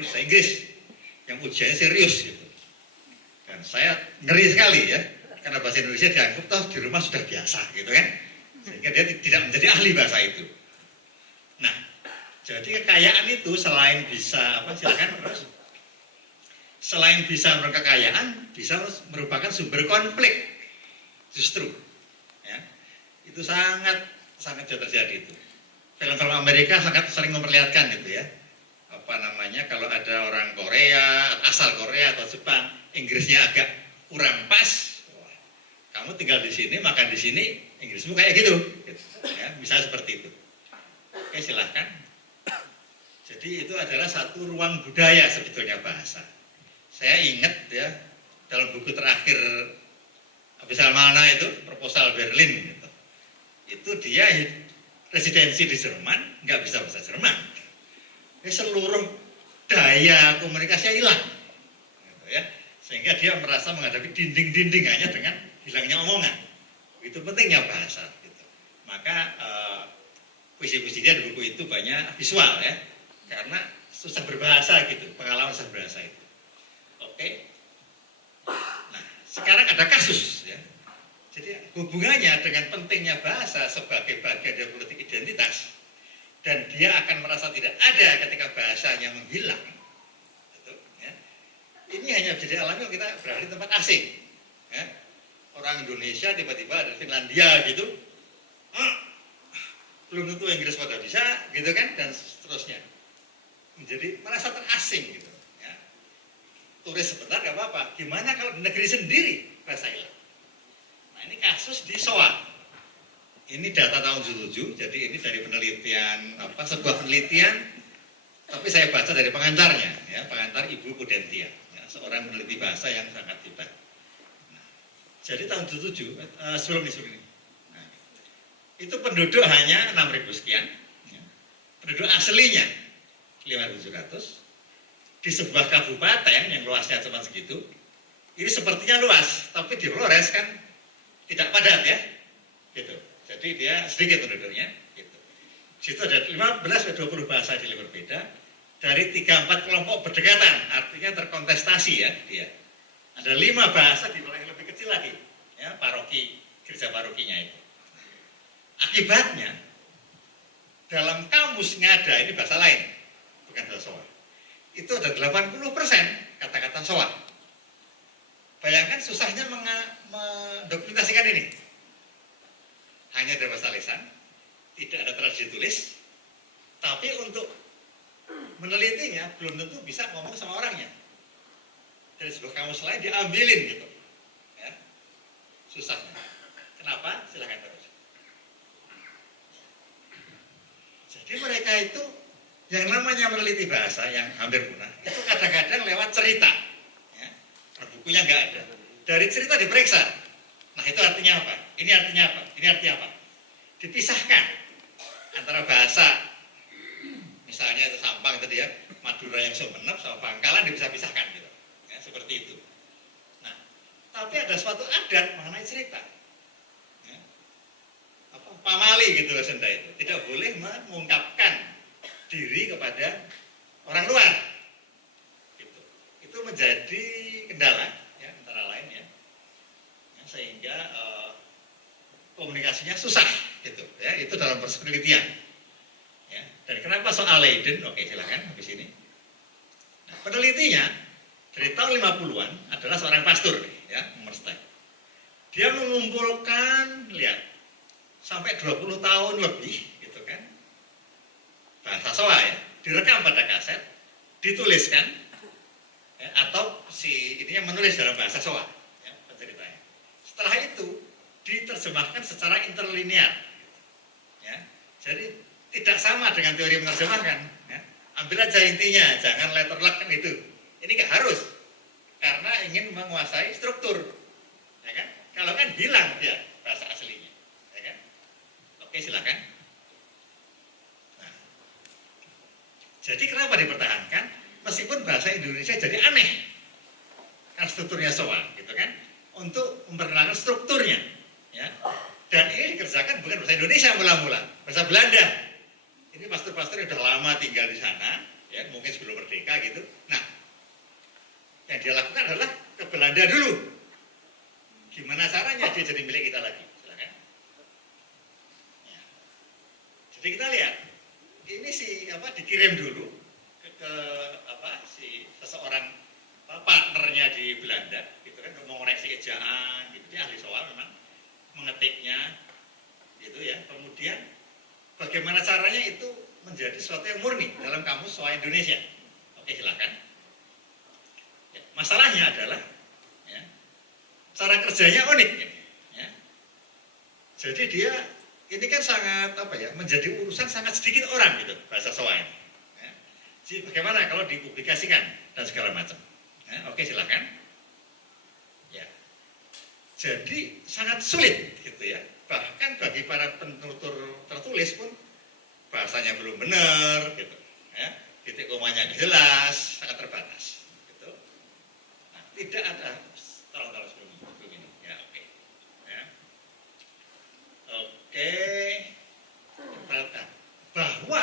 Mandarin, bahasa Inggris, yang ujiannya serius gitu. Dan saya ngeri sekali ya, karena bahasa Indonesia dianggap toh di rumah sudah biasa gitu kan, sehingga dia tidak menjadi ahli bahasa itu. Nah, jadi kekayaan itu selain bisa apa silakan terus, selain bisa merupakan kekayaan, bisa merupakan sumber konflik justru. Ya, itu sangat terjadi itu. Film-film Amerika sangat sering memperlihatkan gitu ya. Apa namanya, kalau ada orang Korea, asal Korea atau Jepang, Inggrisnya agak kurang pas, wah, kamu tinggal di sini, makan di sini, Inggrismu kayak gitu. Ya, misalnya seperti itu. Oke, silahkan. Jadi itu adalah satu ruang budaya sebetulnya bahasa. Saya ingat ya, dalam buku terakhir Habis Almana itu, Proposal Berlin gitu. Itu dia residensi di Jerman, nggak bisa bahasa Jerman. Seluruh daya komunikasinya hilang, gitu ya. Sehingga dia merasa menghadapi dinding-dinding hanya dengan hilangnya omongan. Itu pentingnya bahasa. Gitu. Maka puisi-puisi dia di buku itu banyak visual ya, karena susah berbahasa gitu, pengalaman susah berbahasa itu. Oke. Nah, sekarang ada kasus ya. Jadi hubungannya dengan pentingnya bahasa sebagai bagian dari politik identitas, dan dia akan merasa tidak ada ketika bahasanya menghilang. Gitu, ya. Ini hanya jadi alami kalau kita berada di tempat asing. Ya. Orang Indonesia tiba-tiba ada Finlandia gitu, belum tentu Inggris pada bisa, gitu kan, dan seterusnya. Menjadi merasa terasing gitu. Ya. Turis sebentar gak apa-apa. Gimana kalau di negeri sendiri bahasa hilang? Nah, ini kasus di SOA. Ini data tahun 77, jadi ini dari penelitian sebuah penelitian, tapi saya baca dari pengantarnya, ya, pengantar Ibu Pudentia, ya, seorang peneliti bahasa yang sangat hebat. Nah, jadi tahun 77 sebelum ini, nah, itu penduduk hanya 6.000 sekian, ya. Penduduk aslinya 5.700 di sebuah kabupaten yang luasnya cuma segitu. Ini sepertinya luas, tapi di Flores kan tidak padat ya, gitu. Jadi dia sedikit penduduknya, gitu. Situ ada 15-20 bahasa yang berbeda dari 3-4 kelompok berdekatan, artinya terkontestasi ya dia. Ada 5 bahasa di wilayah yang lebih kecil lagi, ya, paroki, gereja parokinya itu. Akibatnya dalam kamus ngada ini bahasa lain, bukan bahasa SOA. Itu ada 80% kata-kata SOA. Bayangkan susahnya mendokumentasikan ini. Hanya ada bahasa lisan, tidak ada tradisi tulis, tapi untuk menelitinya belum tentu bisa ngomong sama orangnya. Dari sebuah kamus lain diambilin gitu, ya. Susahnya. Kenapa? Silakan terus. Jadi mereka itu yang namanya meneliti bahasa yang hampir punah itu kadang-kadang lewat cerita, ya. Bukunya nggak ada. Dari cerita diperiksa. Nah, itu artinya apa? Ini artinya apa? Ini artinya apa? Dipisahkan antara bahasa, misalnya itu Sampang tadi ya, Madura yang Sumenep sama Bangkalan bisa pisahkan gitu, ya, seperti itu. Nah, tapi ada suatu adat mengenai cerita, ya. Pamali gitu loh Sunda itu, tidak boleh mengungkapkan diri kepada orang luar, gitu. Itu menjadi kendala, ya, antara lain ya, sehingga komunikasinya susah, gitu ya. Itu dalam proses penelitian, ya. Dan kenapa soal Leiden? Oke, silakan habis ini. Nah, penelitinya dari tahun 50-an adalah seorang pastor, ya, Merstein. Dia mengumpulkan, lihat, sampai 20 tahun lebih, gitu kan, bahasa SOA ya, direkam pada kaset, dituliskan, ya, atau si ininya menulis dalam bahasa SOA, ya, penceritanya. Setelah itu diterjemahkan secara interlinear, ya. Jadi tidak sama dengan teori menerjemahkan, ya. Ambil aja intinya, jangan letterlock kan itu. Ini nggak harus, karena ingin menguasai struktur, ya kan? Kalau kan hilang dia bahasa aslinya, ya kan? Oke, silakan. Nah, jadi kenapa dipertahankan? Meskipun bahasa Indonesia jadi aneh, kan strukturnya SOA, gitu kan? Untuk memperkenalkan strukturnya, ya. Dan ini dikerjakan bukan bahasa Indonesia mula-mula, bahasa Belanda. Ini pastor-pastor yang sudah lama tinggal di sana, ya, mungkin sebelum merdeka gitu. Belanda dulu. Gimana caranya dia jadi milik kita lagi? Silakan. Ya. Jadi kita lihat, ini dikirim dulu ke si seseorang partnernya di Belanda, gitu kan, mengoreksi ejaan, gitu. Dia ahli soal memang, mengetiknya, gitu ya. Kemudian bagaimana caranya itu menjadi sesuatu yang murni dalam kamus soal Indonesia. Oke, silakan. Ya, masalahnya adalah ya, cara kerjanya unik. Ya. Jadi dia ini kan sangat menjadi urusan sangat sedikit orang gitu bahasa Soa ini. Ya. Jadi bagaimana kalau dipublikasikan dan segala macam. Ya, oke, silakan. Ya. Jadi sangat sulit gitu ya. Bahkan bagi para penutur tertulis pun bahasanya belum benar gitu. Ya. Titik komanya jelas, sangat terbatas. Gitu. Nah, tidak ada tolong sebelum ini. Ya, oke. Ya. Oke. Bahwa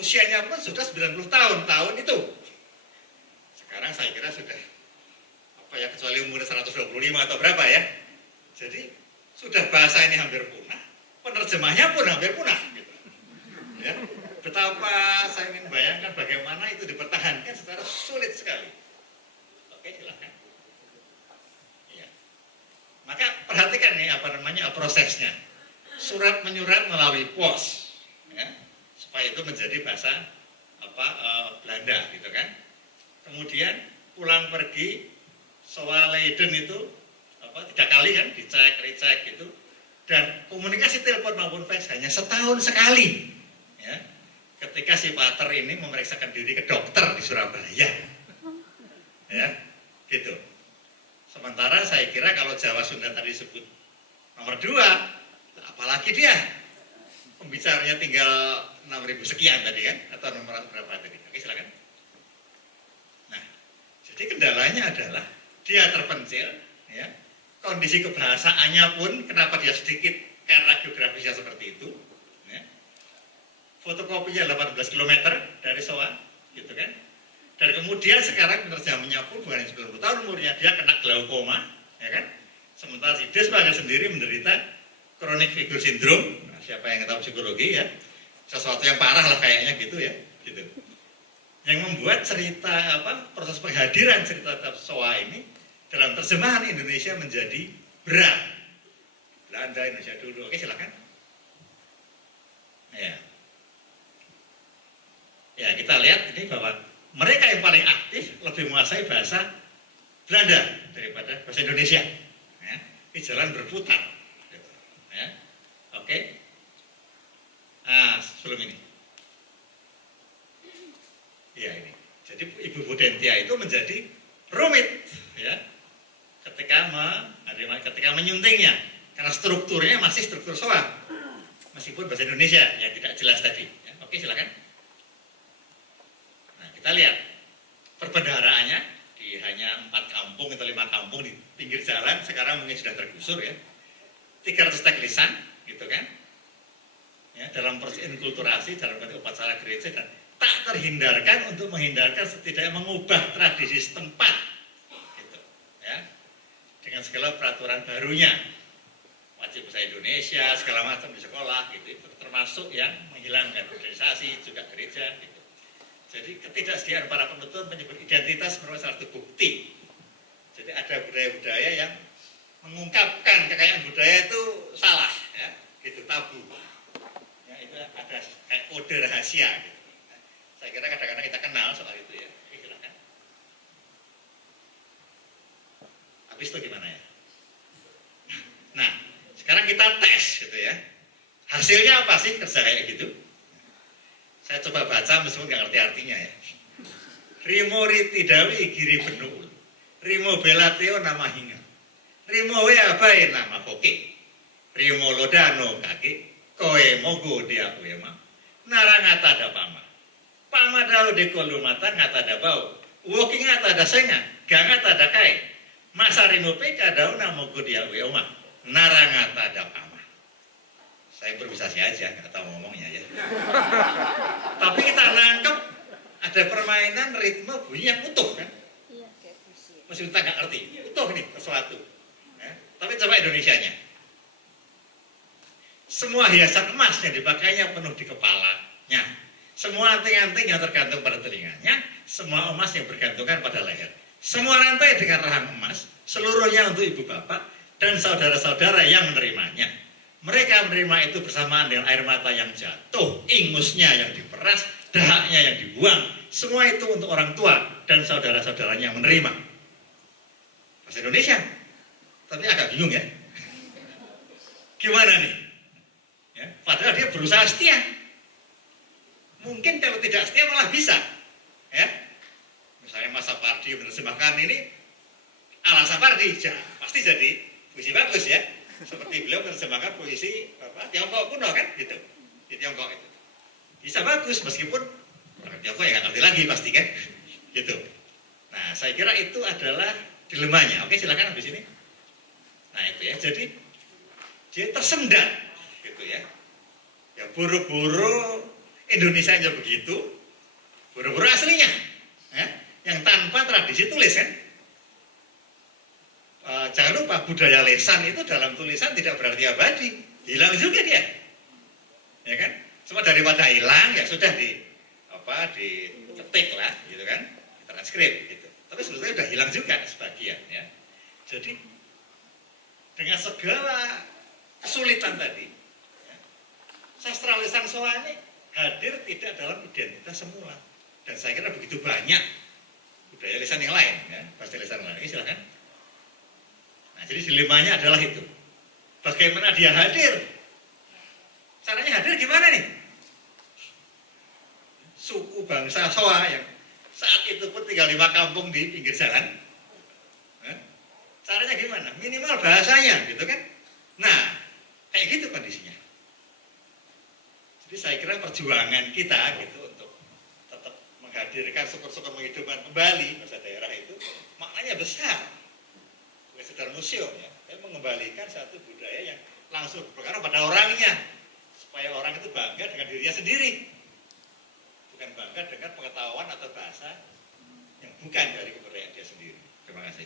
usianya pun sudah 90 tahun itu. Sekarang saya kira sudah kecuali umur 125 atau berapa ya. Jadi sudah bahasa ini hampir punah, penerjemahnya pun hampir punah gitu. Ya. Betapa saya ingin bayangkan bagaimana itu dipertahankan secara sulit sekali. Oke, silakan. Ya. Maka perhatikan nih prosesnya. Surat menyurat melalui pos, ya, supaya itu menjadi bahasa Belanda, gitu kan. Kemudian pulang pergi Soa Leiden itu 3 kali kan dicek, recheck gitu. Dan komunikasi telepon maupun fax hanya setahun sekali. Ya. Ketika si pater ini memeriksakan diri ke dokter di Surabaya. Ya, gitu. Sementara saya kira kalau Jawa Sunda tadi disebut nomor 2, apalagi dia pembicaranya tinggal 6.000 sekian tadi kan, atau nomor berapa tadi. Oke, silakan. Nah, jadi kendalanya adalah dia terpencil, ya. Kondisi kebahasaannya pun kenapa dia sedikit karena geografisnya seperti itu, ya. Fotokopinya 18 km dari Soa, gitu kan. Dan kemudian sekarang penerjemahnya pun bukan 90 tahun umurnya, dia kena glaukoma, ya kan. Sementara si Desbaga sendiri menderita chronic figure syndrome. Nah, siapa yang tahu psikologi ya, sesuatu yang parah lah kayaknya gitu ya, gitu. Yang membuat cerita proses penghadiran cerita Soa ini dalam terjemahan Indonesia menjadi berat. Belanda Indonesia dulu. Oke, silakan. Ya, kita lihat ini bahwa mereka yang paling aktif lebih menguasai bahasa Belanda daripada bahasa Indonesia. Ya, ini jalan berputar. Ya, oke. Sebelum ini. Ya, ini. Jadi Ibu Budentia itu menjadi rumit, ya, ketika menyuntingnya, karena strukturnya masih struktur Soa, meskipun bahasa Indonesia yang tidak jelas tadi. Ya, oke, silakan. Nah, kita lihat perbendaharaannya di hanya 4 kampung atau 5 kampung di pinggir jalan, sekarang mungkin sudah tergusur ya. 300 teklisan, gitu kan? Ya, dalam proses inkulturasi, dalam upacara gereja, dan tak terhindarkan untuk menghindarkan setidaknya mengubah tradisi setempat, gitu, ya, dengan segala peraturan barunya, wajib bahasa Indonesia, segala macam di sekolah, gitu, termasuk yang menghilangkan organisasi juga gereja, gitu. Jadi ketidaksediaan para penutur menyebut identitas merupakan satu bukti. Jadi ada budaya-budaya yang mengungkapkan kekayaan budaya itu salah, ya, gitu, tabu. Ya, itu ada kayak kode rahasia, gitu. Saya kira kadang-kadang kita kenal soal itu ya. Oke, silakan. Habis itu gimana ya? Nah, sekarang kita tes gitu ya. Hasilnya apa sih kerja kayak gitu? Saya coba baca meskipun nggak ngerti artinya ya. Rimo ritidawi giri benul. Rimo belateo nama hinga. Rimo weabai nama koke. Rimo lodano kaki. Koe mogo dia uema. Narangata ada pama. Pama dao dekolu mata ngata ada bau. Woki ngata ada senga. Gangata ada kai. Masa rimo peka dao namogo dia uema. Narangata ada pama. Saya improvisasi aja, nggak tahu ngomongnya ya. Tapi kita nangkep ada permainan ritme bunyi yang utuh kan. meskipun kita nggak ngerti, utuh nih sesuatu. Ya. Tapi coba Indonesianya. Semua hiasan emas yang dipakainya penuh di kepalanya. Semua anting-anting yang tergantung pada telinganya, semua emas yang bergantungan pada leher. Semua rantai dengan rahang emas, seluruhnya untuk ibu bapak dan saudara-saudara yang menerimanya. Mereka menerima itu bersamaan dengan air mata yang jatuh, ingusnya yang diperas, dahaknya yang dibuang. Semua itu untuk orang tua dan saudara-saudaranya yang menerima. Bahasa Indonesia, tapi agak bingung ya. Gimana nih? Ya, padahal dia berusaha setia. Mungkin kalau tidak setia malah bisa. Ya, misalnya Mas Sapardi menerjemahkan ini ala Sapardi, ya, pasti jadi puisi bagus ya. Seperti beliau menerjemahkan puisi Tiongkok kuno kan, gitu. Di Tiongkok itu bisa bagus meskipun orang Tiongkok ya nggak ngerti lagi pasti kan, gitu. Nah, saya kira itu adalah dilemanya. Oke, silakan habis ini. Nah itu ya, jadi dia tersendat, gitu ya. Ya buru-buru Indonesia aja begitu, buru-buru aslinya, ya, yang tanpa tradisi tulis kan. Jangan lupa budaya lesan itu dalam tulisan tidak berarti abadi, hilang juga dia, ya kan? Cuma daripada hilang ya sudah diketik lah, gitu kan, transkrip, gitu. Tapi sebetulnya sudah hilang juga sebagian, ya. Jadi dengan segala kesulitan tadi, ya, sastra lisan Soa ini hadir tidak dalam identitas semula, dan saya kira begitu banyak budaya lisan yang lain, ya, bahasa lisan lain. Ini silakan. Nah, jadi dilemanya adalah itu. Bagaimana dia hadir? Caranya hadir gimana nih? Suku bangsa Soa yang saat itu pun tinggal 5 kampung di pinggir jalan. Caranya gimana? Minimal bahasanya, gitu kan? Nah, kayak gitu kondisinya. Jadi saya kira perjuangan kita gitu untuk tetap menghadirkan syukur-syukur menghidupkan kembali bahasa daerah itu maknanya besar. Bukan sekedar museum ya, tapi mengembalikan satu budaya yang langsung berpengaruh pada orangnya, supaya orang itu bangga dengan dirinya sendiri, bukan bangga dengan pengetahuan atau bahasa yang bukan dari kebudayaan dia sendiri. Terima kasih.